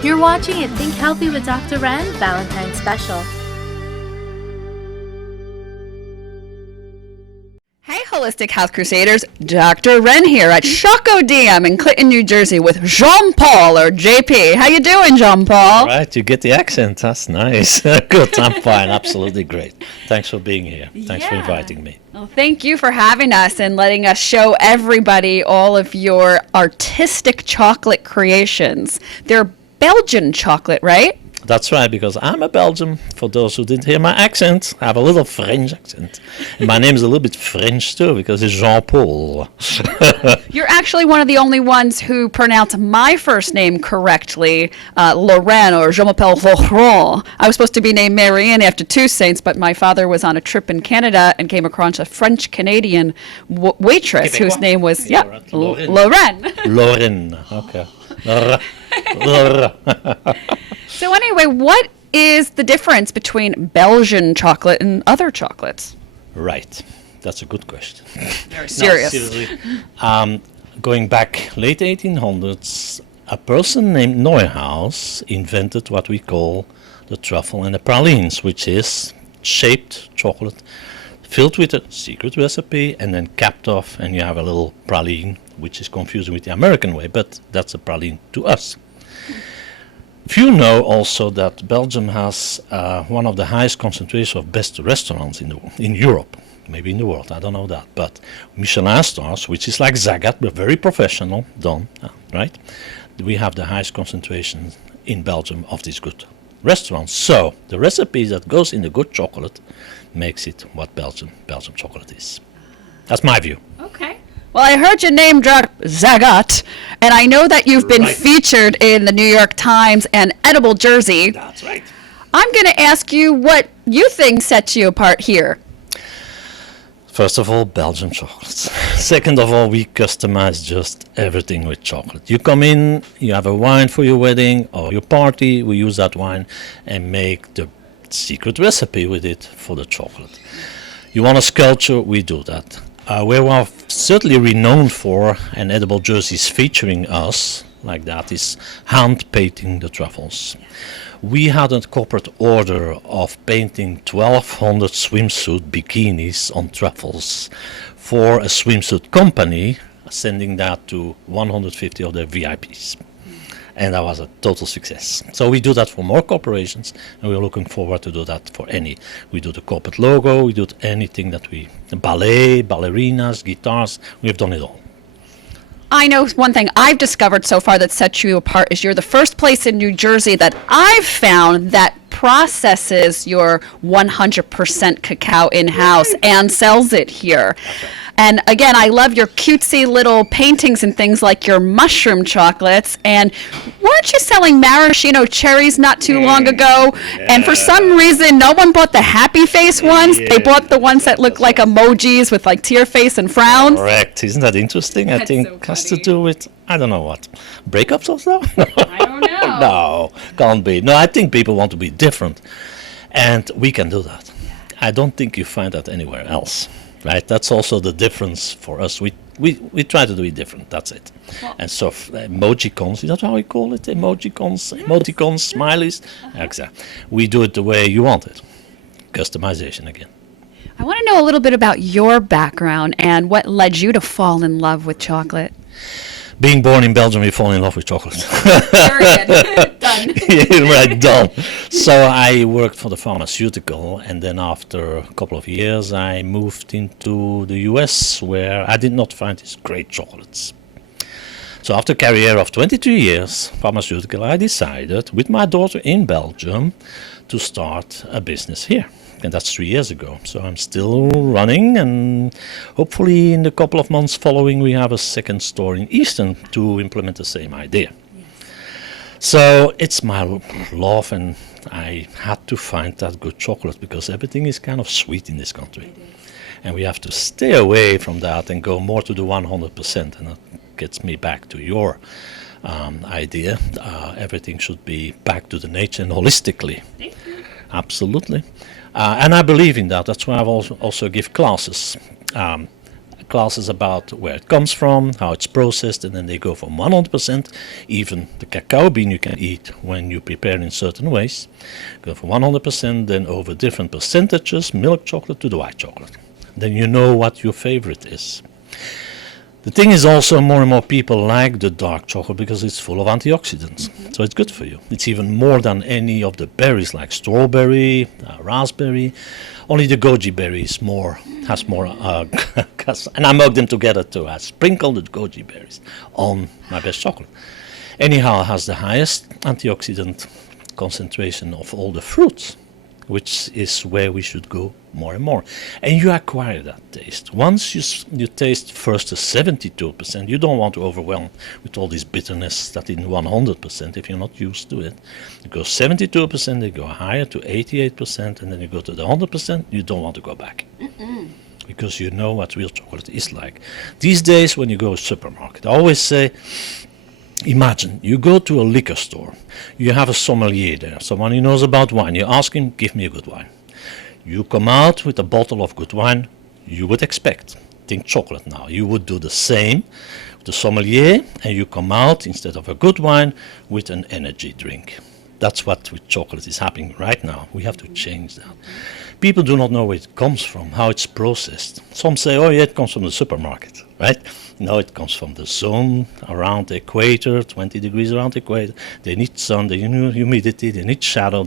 You're watching a Think Healthy with Dr. Ren Valentine special. Hey, Holistic Health Crusaders, Dr. Ren here at Chocodiem in Clinton, New Jersey with Jean-Paul or JP. How you doing, Jean-Paul? All right, you get the accent. That's nice. Good, I'm fine. Absolutely great. Thanks for being here. Thanks for inviting me. Well, thank you for having us and letting us show everybody all of your artistic chocolate creations. They're Belgian chocolate, right? That's right, because I'm a Belgian. For those who didn't hear my accent, I have a little French accent. And my name is a little bit French too, because it's Jean-Paul. You're actually one of the only ones who pronounce my first name correctly, Lorraine, or Je m'appelle Laurent. I was supposed to be named Marianne after two saints, but my father was on a trip in Canada and came across a French-Canadian waitress whose name was, Lorraine. Lorraine, okay. So anyway, what is the difference between Belgian chocolate and other chocolates? Right, that's a good question. Very serious. No, seriously. Going back late 1800s, a person named Neuhaus invented what we call the truffle and the pralines, which is shaped chocolate filled with a secret recipe and then capped off, and you have a little praline, which is confusing with the American way, but that's a praline to us. Few know also that Belgium has one of the highest concentrations of best restaurants in Europe, maybe in the world, I don't know that, but Michelin stars, which is like Zagat, but very professional, done, right? We have the highest concentration in Belgium of these good restaurants. So the recipe that goes in the good chocolate makes it what Belgian chocolate is. That's my view. Okay. Well, I heard your name drop, Zagat, and I know that you've been featured in the New York Times and Edible Jersey. That's right. I'm going to ask you what you think sets you apart here. First of all, Belgian chocolates. Second of all, we customize just everything with chocolate. You come in, you have a wine for your wedding or your party, we use that wine and make the secret recipe with it for the chocolate. You want a sculpture, we do that. Where we are certainly renowned for, and Edible Jersey is featuring us like that, is hand painting the truffles. We had a corporate order of painting 1,200 swimsuit bikinis on truffles for a swimsuit company, sending that to 150 of their VIPs. And that was a total success. So we do that for more corporations, and we're looking forward to do that for any. We do the corporate logo, we do anything that ballet, ballerinas, guitars, we have done it all. I know one thing I've discovered so far that sets you apart is you're the first place in New Jersey that I've found that processes your 100% cacao in-house and sells it here. Okay. And again, I love your cutesy little paintings and things like your mushroom chocolates. And weren't you selling maraschino cherries not too long ago? Yeah. And for some reason, no one bought the happy face ones. Yeah. They bought the ones that look like emojis with like tear face and frowns. Correct. Isn't that interesting? That's I think so has to do with, I don't know what, breakups or so? I don't know. No, can't be. No, I think people want to be different. And we can do that. I don't think you find that anywhere else. Right, that's also the difference for us. We try to do it different. That's it. Well, and so emojicons, is that how we call it? Emojicons, emoticons, smileys. Exactly. We do it the way you want it. Customization again. I want to know a little bit about your background and what led you to fall in love with chocolate. Being born in Belgium, we fall in love with chocolate. Very good. Done. Yeah, right, done. So I worked for the pharmaceutical, and then after a couple of years, I moved into the US, where I did not find these great chocolates. So after a career of 22 years, pharmaceutical, I decided, with my daughter in Belgium, to start a business here. And that's 3 years ago. So I'm still running, and hopefully in the couple of months following we have a second store in Easton to implement the same idea. Yes. So it's my love, and I had to find that good chocolate because everything is kind of sweet in this country. And we have to stay away from that and go more to the 100%. And that gets me back to your idea. Everything should be back to the nature and holistically. Absolutely. And I believe in that. That's why I also give classes. classes about where it comes from, how it's processed, and then they go from 100%, even the cacao bean you can eat when you prepare in certain ways, go from 100%, then over different percentages, milk chocolate to the white chocolate. Then you know what your favorite is. The thing is also more and more people like the dark chocolate because it's full of antioxidants. So it's good for you. It's even more than any of the berries like strawberry, raspberry. Only the goji berry has more, and I mug them together too. I sprinkle the goji berries on my best chocolate. Anyhow, it has the highest antioxidant concentration of all the fruits, which is where we should go more and more. And you acquire that taste. Once you taste first the 72%, you don't want to overwhelm with all this bitterness that in 100%, if you're not used to it. You go 72%, you go higher to 88%, and then you go to the 100%, you don't want to go back. Because you know what real chocolate is like. These days, when you go to a supermarket, I always say, imagine you go to a liquor store, you have a sommelier there, someone who knows about wine. You ask him, give me a good wine. You come out with a bottle of good wine, you would expect. Think chocolate now. You would do the same with the sommelier, and you come out instead of a good wine with an energy drink. That's what with chocolate is happening right now. We have to change that. People do not know where it comes from, how it's processed. Some say, oh yeah, it comes from the supermarket, right? No, it comes from the zone around the equator, 20 degrees around the equator. They need sun, they need humidity, they need shadow,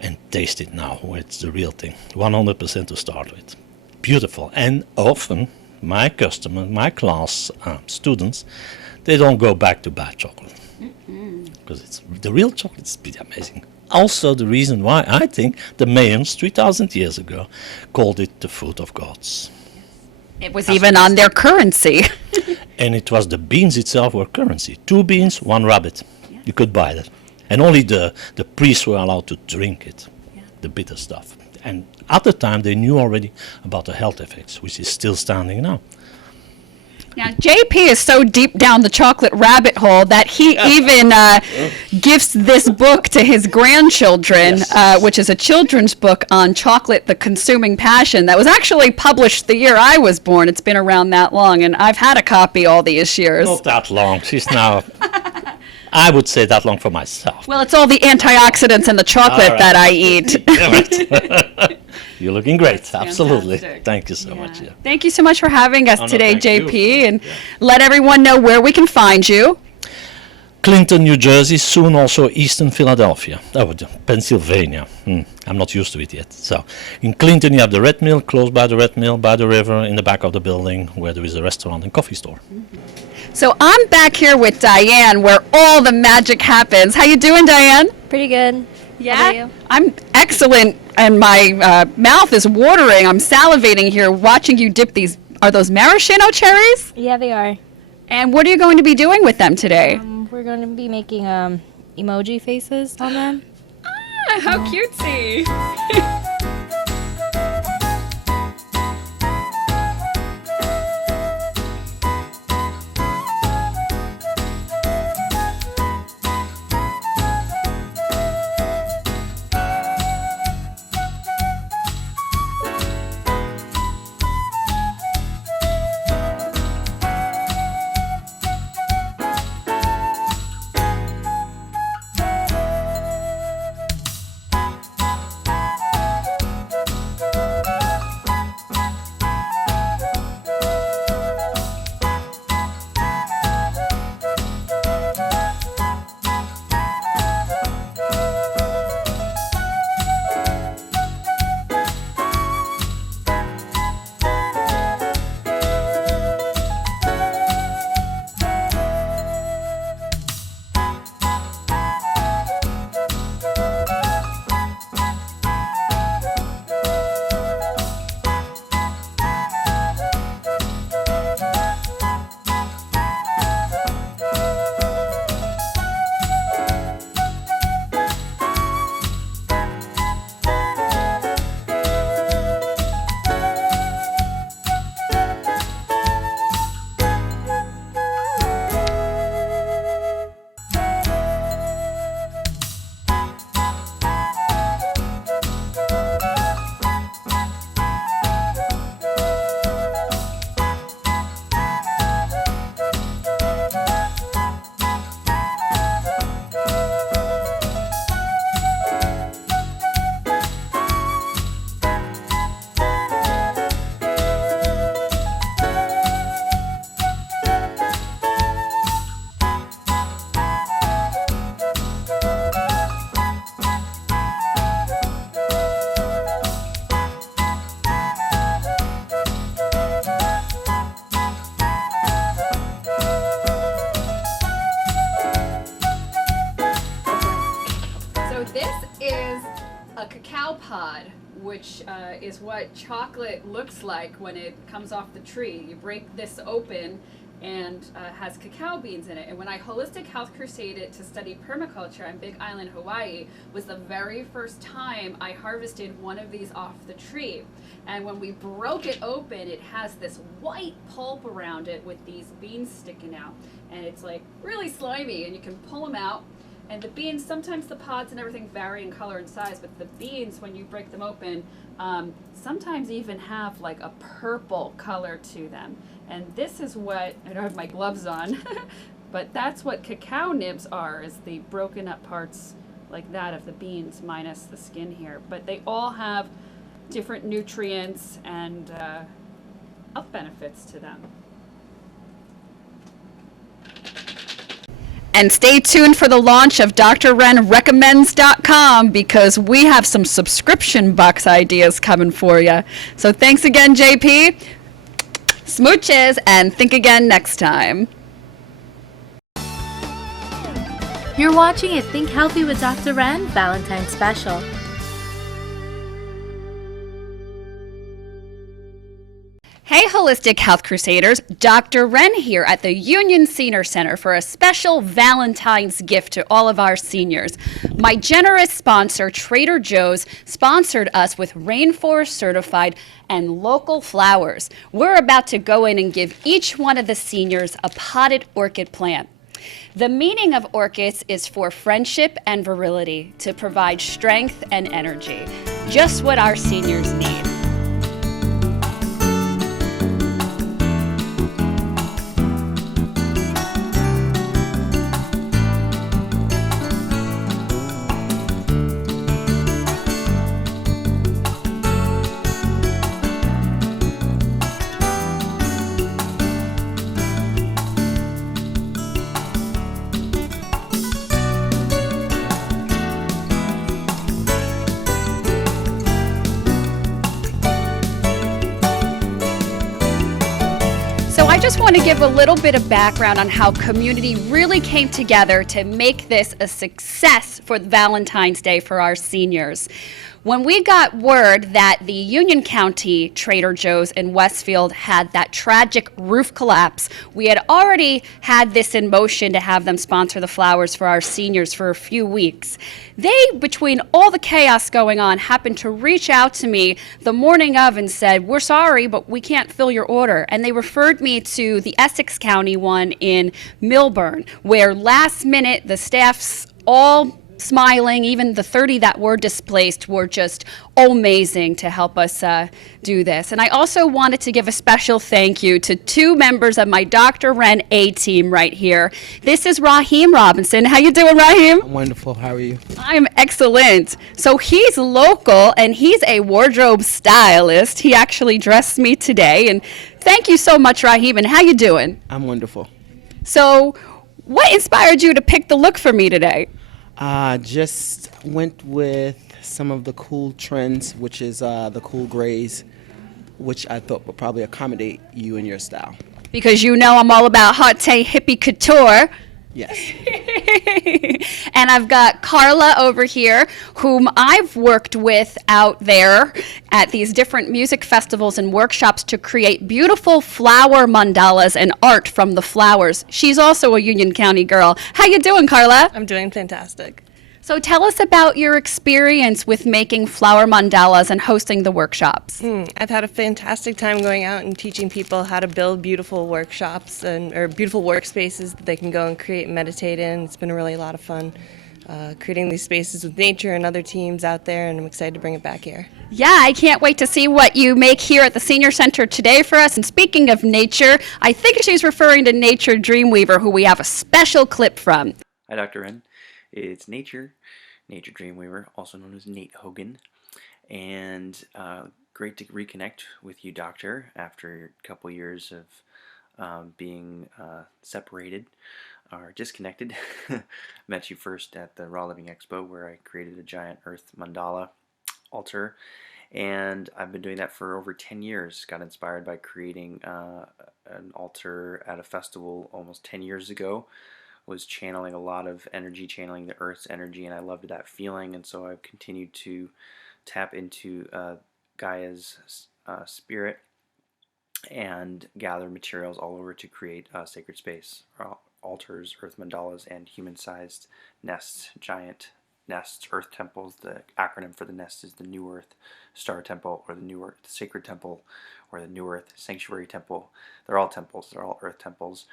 and taste it now, where it's the real thing. 100% to start with. Beautiful. And often, my customer, my class students, they don't go back to bad chocolate. Because it's the real chocolate is pretty amazing. Also, the reason why I think the Mayans 3,000 years ago called it the fruit of gods. It was even on their currency. And it was the beans itself were currency. 2 beans, 1 rabbit. Yeah. You could buy that. And only the priests were allowed to drink it, the bitter stuff. And at the time, they knew already about the health effects, which is still standing now. Now, JP is so deep down the chocolate rabbit hole that he even gifts this book to his grandchildren, which is a children's book on chocolate, the consuming passion, that was actually published the year I was born. It's been around that long, and I've had a copy all these years. Not that long. She's now, I would say that long for myself. Well, it's all the antioxidants in the chocolate that I eat. You're looking great. Absolutely. Fantastic. Thank you so much. Yeah. Thank you so much for having us today, JP. And let everyone know where we can find you. Clinton, New Jersey, soon also Eastern Philadelphia. Oh, Pennsylvania. I'm not used to it yet. So in Clinton, you have the Red Mill, close by the Red Mill, by the river, in the back of the building, where there is a restaurant and coffee store. So I'm back here with Diane, where all the magic happens. How you doing, Diane? Pretty good. Yeah, how about you? I'm excellent, and my mouth is watering. I'm salivating here watching you dip these. Are those maraschino cherries? Yeah, they are. And what are you going to be doing with them today? We're going to be making emoji faces on them. Ah, how cutesy. a cacao pod, which is what chocolate looks like when it comes off the tree. You break this open and has cacao beans in it. And when I holistic health crusaded to study permaculture on Big Island, Hawaii, was the very first time I harvested one of these off the tree. And when we broke it open, it has this white pulp around it with these beans sticking out. And it's like really slimy, and you can pull them out. And the beans, sometimes the pods and everything vary in color and size, but the beans, when you break them open, sometimes even have like a purple color to them. And this is what, I don't have my gloves on, but that's what cacao nibs are, is the broken up parts like that of the beans minus the skin here. But they all have different nutrients and health benefits to them. And stay tuned for the launch of drrenrecommends.com, because we have some subscription box ideas coming for you. So thanks again, JP. Smooches, and think again next time. You're watching a Think Healthy with Dr. Ren Valentine special. Hey, Holistic Health Crusaders, Dr. Ren here at the Union Senior Center for a special Valentine's gift to all of our seniors. My generous sponsor, Trader Joe's, sponsored us with rainforest certified and local flowers. We're about to go in and give each one of the seniors a potted orchid plant. The meaning of orchids is for friendship and virility, to provide strength and energy, just what our seniors need. I just want to give a little bit of background on how community really came together to make this a success for Valentine's Day for our seniors. When we got word that the Union County Trader Joe's in Westfield had that tragic roof collapse, we had already had this in motion to have them sponsor the flowers for our seniors for a few weeks. They, between all the chaos going on, happened to reach out to me the morning of and said, "We're sorry, but we can't fill your order." And they referred me to the Essex County one in Millburn, where last minute the staff's all smiling, even the 30 that were displaced were just AumaZing to help us do this. And I also wanted to give a special thank you to two members of my Dr. Ren A team right here. This is Raheem Robinson. How you doing, Raheem? I'm wonderful. How are you? I'm excellent. So he's local and he's a wardrobe stylist. He actually dressed me today. And thank you so much, Raheem. And how you doing? I'm wonderful. So what inspired you to pick the look for me today? Just went with some of the cool trends, which is the cool grays, which I thought would probably accommodate you and your style. Because you know I'm all about hot tay hippie couture. Yes. And I've got Carla over here, whom I've worked with out there at these different music festivals and workshops to create beautiful flower mandalas and art from the flowers. She's also a Union County girl. How you doing, Carla? I'm doing fantastic. So tell us about your experience with making flower mandalas and hosting the workshops. I've had a fantastic time going out and teaching people how to build beautiful workshops or beautiful workspaces that they can go and create and meditate in. It's been really a lot of fun creating these spaces with nature and other teams out there, and I'm excited to bring it back here. Yeah, I can't wait to see what you make here at the Senior Center today for us. And speaking of nature, I think she's referring to Nature Dreamweaver, who we have a special clip from. Hi, Dr. Ren. It's Nature Dreamweaver, also known as Nate Hogen. And great to reconnect with you, Doctor, after a couple years of being separated or disconnected. Met you first at the Raw Living Expo, where I created a giant earth mandala altar, and I've been doing that for over 10 years. Got inspired by creating an altar at a festival almost 10 years ago was channeling a lot of energy, channeling the earth's energy, and I loved that feeling, and so I've continued to tap into Gaia's spirit and gather materials all over to create a sacred space, altars, earth mandalas, and human-sized nests, giant nests, earth temples. The acronym for the nest is the New Earth Star Temple, or the New Earth Sacred Temple, or the New Earth Sanctuary Temple. They're all temples. They're all earth temples.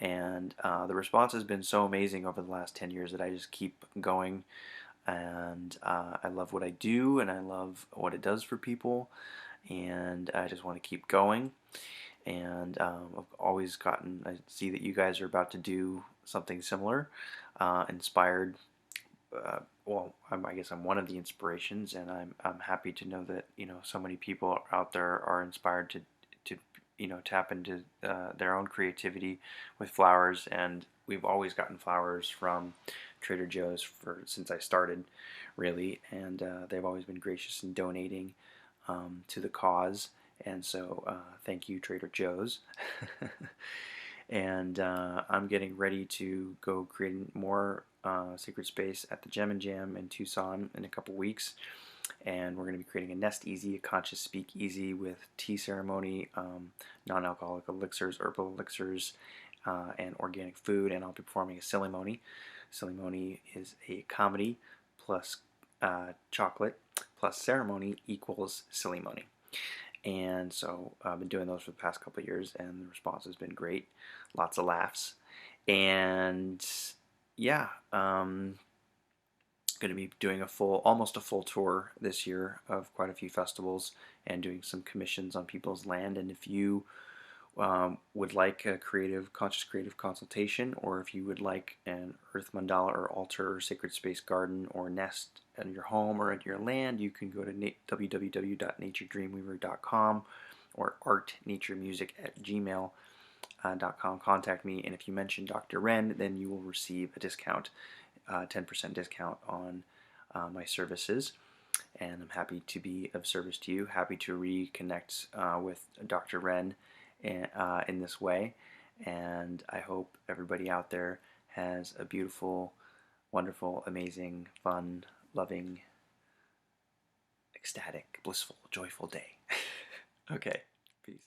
And the response has been so amazing over the last 10 years that I just keep going. And I love what I do, and I love what it does for people. And I just want to keep going. And I've always gotten, I see that you guys are about to do something similar, inspired. Well, I guess I'm one of the inspirations, and I'm happy to know that, you know, so many people out there are inspired to you know, tap into their own creativity with flowers. And we've always gotten flowers from Trader Joe's since I started, really, and they've always been gracious in donating to the cause. And so thank you, Trader Joe's. And I'm getting ready to go create more sacred space at the Gem and Jam in Tucson in a couple weeks. And we're going to be creating a Nest Easy, a conscious speakeasy with tea ceremony, non-alcoholic elixirs, herbal elixirs, and organic food. And I'll be performing a Silly-mony. Silly-mony is a comedy plus chocolate plus ceremony equals Silly-mony. And so I've been doing those for the past couple of years, and the response has been great. Lots of laughs. And yeah, going to be doing almost a full tour this year of quite a few festivals, and doing some commissions on people's land. And if you would like a conscious creative consultation, or if you would like an earth mandala or altar or sacred space garden or nest in your home or at your land, you can go to www.naturedreamweaver.com or artnaturemusic@gmail.com. Contact me, and if you mention Dr. Ren, then you will receive a discount. 10% discount on my services, and I'm happy to be of service to you, happy to reconnect with Dr. Ren in this way, and I hope everybody out there has a beautiful, wonderful, amazing, fun, loving, ecstatic, blissful, joyful day. Okay, peace.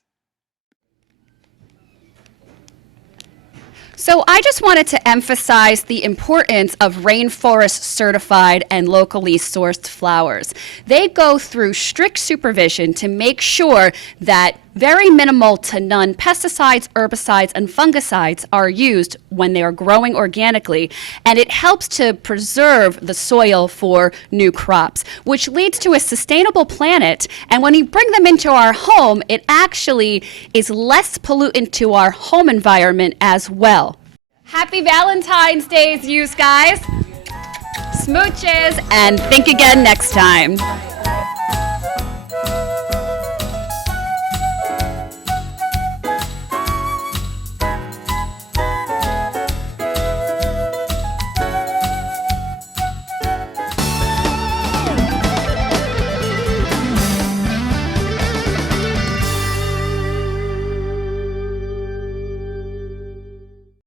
So I just wanted to emphasize the importance of rainforest certified and locally sourced flowers. They go through strict supervision to make sure that very minimal to none pesticides, herbicides, and fungicides are used when they are growing organically, and it helps to preserve the soil for new crops, which leads to a sustainable planet. And when we bring them into our home, it actually is less pollutant to our home environment as well. Happy Valentine's Day, you guys. Smooches, and think again next time.